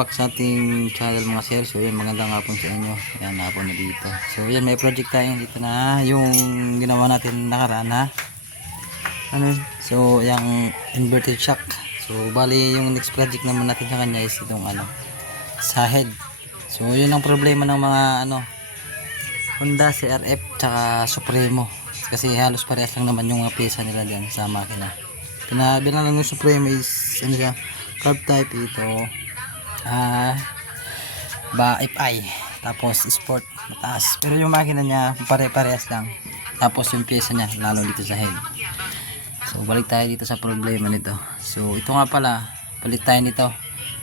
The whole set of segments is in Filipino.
back sa ating channel mga sir. So yan, magandang hapon sa inyo. Yan, hapon na dito. So yan, may project tayo dito na yung ginawa natin nakaraan ha. Ano? So yung inverted shock. So bali yung next project naman natin sa kanya is itong ano, sa head. So yun ang problema ng mga ano, Honda CRF tsaka Supremo. Kasi halos parehas lang naman yung mga pyesa nila dyan sa makina. Pinabilang lang yung Supremo is ano siya, carb type ito. FI, tapos sport mataas, pero yung makina niya pare-parehas lang, tapos yung pyesa niya lalo dito sa head. So balik tayo dito sa problema nito. So ito nga pala, palit tayo nito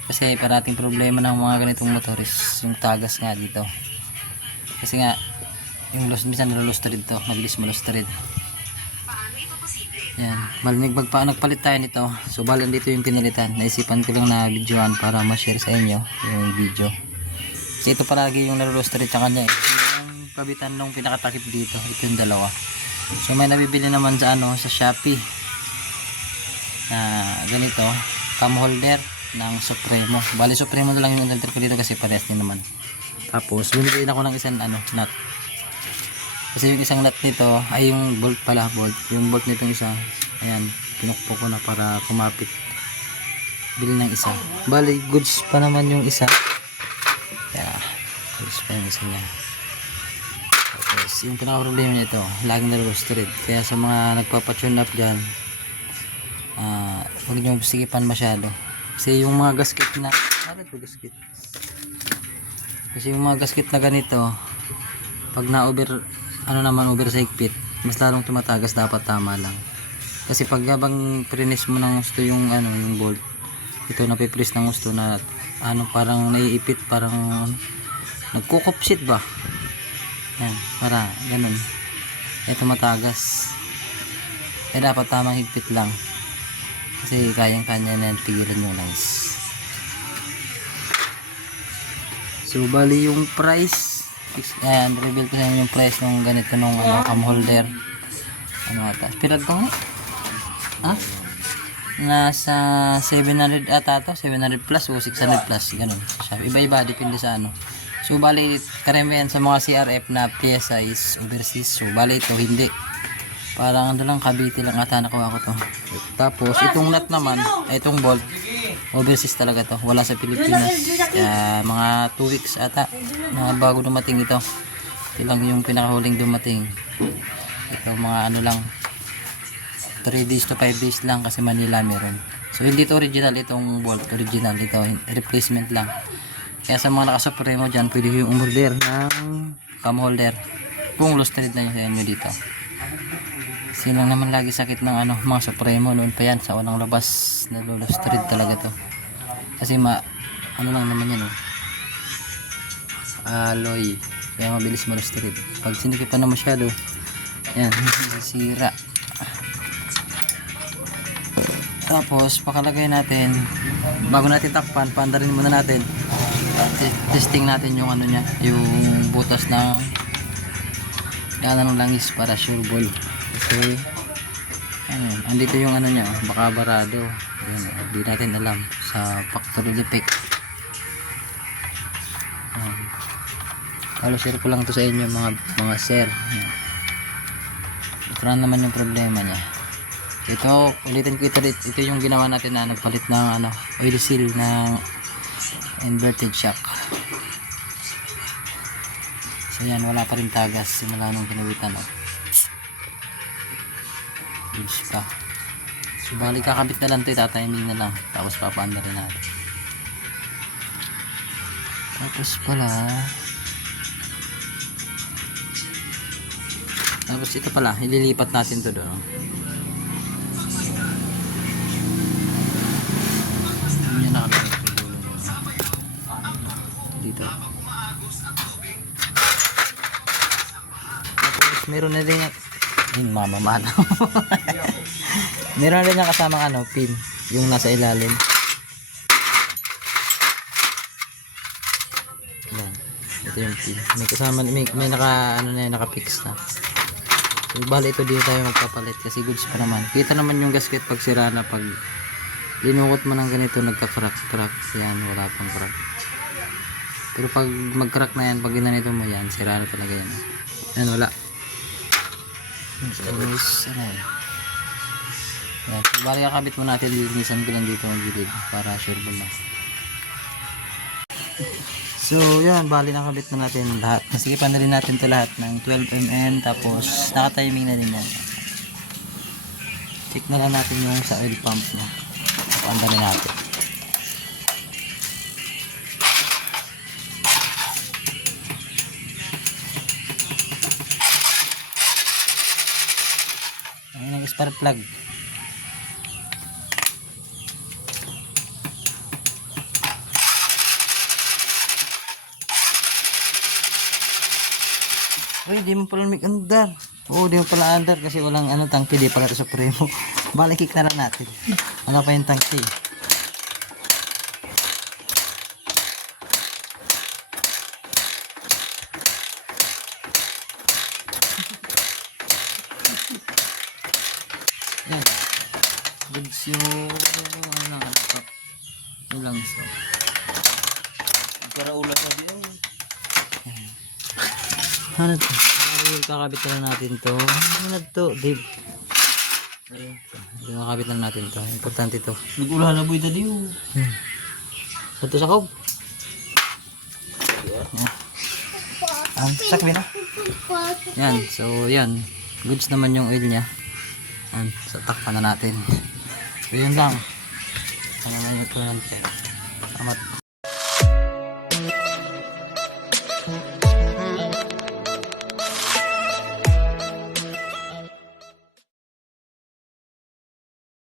kasi parating problema ng mga ganitong motor is yung tagas nga dito, kasi nga yung minsan nalulustrid to, mabilis malustrid. Yan, nagpalit tayo nito. So balan dito yung pinalitan. Naisipan ko lang na videoan para ma-share sa inyo yung video. Kasi ito palagi yung nalulustrid sa kanya eh. Yung kabitan nung pinakatakip dito, ito yung dalawa. So may nabibili naman sa ano, sa Shopee na ganito, cam holder ng Supremo. Bali Supremo na lang yung filter ko dito kasi parehas din naman. Tapos bumili ako ng isang ano, nut. Kasi yung isang nut nito ay yung bolt pala, yung bolt nitong isa, ayan, pinukpo ko na para kumapit. Bili ng isa, bali goods pa naman yung isa, yeah, goods pa yung isa niya. Tapos yung pinaka problema nito, laging nalulustrid, kaya sa mga nagpapatune up dyan, huwag nyo sikipan masyado. Kasi yung mga gasket na kasi yung mga gasket na ganito, pag na-over over sa higpit, mas lalong tumatagas, dapat tama lang. Kasi pag habang prines mo ng gusto yung ano, yung bolt, ito napipress ng gusto na ano, parang naiipit, parang nagkukupsit ba? Yan, para ganun. Ito matagas. Kaya dapat tamang higpit lang. Kasi kayang-kanya na pigilan yung lines. So bali yung price, ayan, reveal ko sa inyo yung price ng ganito nung ano, cam holder. Ano ata? Pirad ko nga? Ha? Nasa 700 ata to, 700 plus o 600 plus, ganun. Iba-iba, depende sa ano. So bali, karamihan sa mga CRF na pyesa is overseas. So bali ito, hindi. Parang ano lang, Cavite lang ata nakuha ko to. Tapos itong nut naman, itong bolt, overseas talaga to, wala sa Pilipinas. Kaya mga 2 weeks ata na bago dumating ito. Ito lang yung pinakahuling dumating. Ito mga ano lang, 3 days to 5 days lang, kasi Manila meron. So hindi to original itong bolt, original ito, replacement lang. Kaya sa mga nakasupremo dyan, pwede yung umorder ng cam holder kung lustrid na yung sa inyo dito. Silang naman lagi sakit ng ano, mga Supremo noon pa yan sa unang labas, nalulustrid talaga to. Kasi ano lang naman yan, oh, alloy, kaya mabilis malustrid. Pag sinikipan na masyado, yan, sisira. Tapos pakalagay natin, bago natin takpan, paandarin muna natin, testing natin yung ano nya, yung butas ng ng langis para sure ball. Kasi andito yung ano nya, baka barado. Hindi natin alam sa factory defect. Halo share ko lang to sa inyo mga sir. Ito naman yung problema nya. Ito, ulitin ko ito yung ginawa natin na nagpalit ng ano, oil seal ng inverted shock. So yan, wala pa rin tagas simula nung pinawitan, oh. Pa. So balik kakabit na lang ito, tatiming na lang, tapos papaanda rin natin. Tapos ito pala, ililipat natin to doon. Yan nakalagay dito. Tapos meron na rin yung mamamana. Meron rin yung kasamang ano, pin, yung nasa ilalim. Yan. Ito yung pin. May kasama, may naka-fix na. So, bali ito dito tayo magpapalit kasi goods pa naman. Kita naman yung gasket pag sira na, pag linukot mo ng ganito, nagka-crack. Yan, wala pang crack. Pero pag mag-crack na yan, pag ginanito mo yan, sira na talaga yan. Yan, wala. Tapos, ano yan. Yan, so, bali kakabit mo natin, linisan ko lang dito ang gilid para sure ba na. So, yan, bali nakabit na natin lahat. Nasigipan na rin natin ito lahat ng 12mm, tapos naka-timing na rin yan. Check na lang natin yung sa oil pump na. Panda na natin. Ayun ang spark plug. Uy, di mo pala mag-andar. Oo, di mo pala andar kasi walang tangke, di pala ito sa premo. Balik kick na lang natin. Ano pa yung tangke? Yan. Goods yung ilang so. Para ulat na din. Ano to? Kakabit na lang natin to. Ano na to? Dave. Kakabit na natin to. Importante to. Nag-ula na boy dali oh. Ito sa kaw. Sakbi na. Yan. So, yan. Goods naman yung oil niya. Yan. So, takpan na natin. So, yun lang. Ano na yun ito lang. Salamat.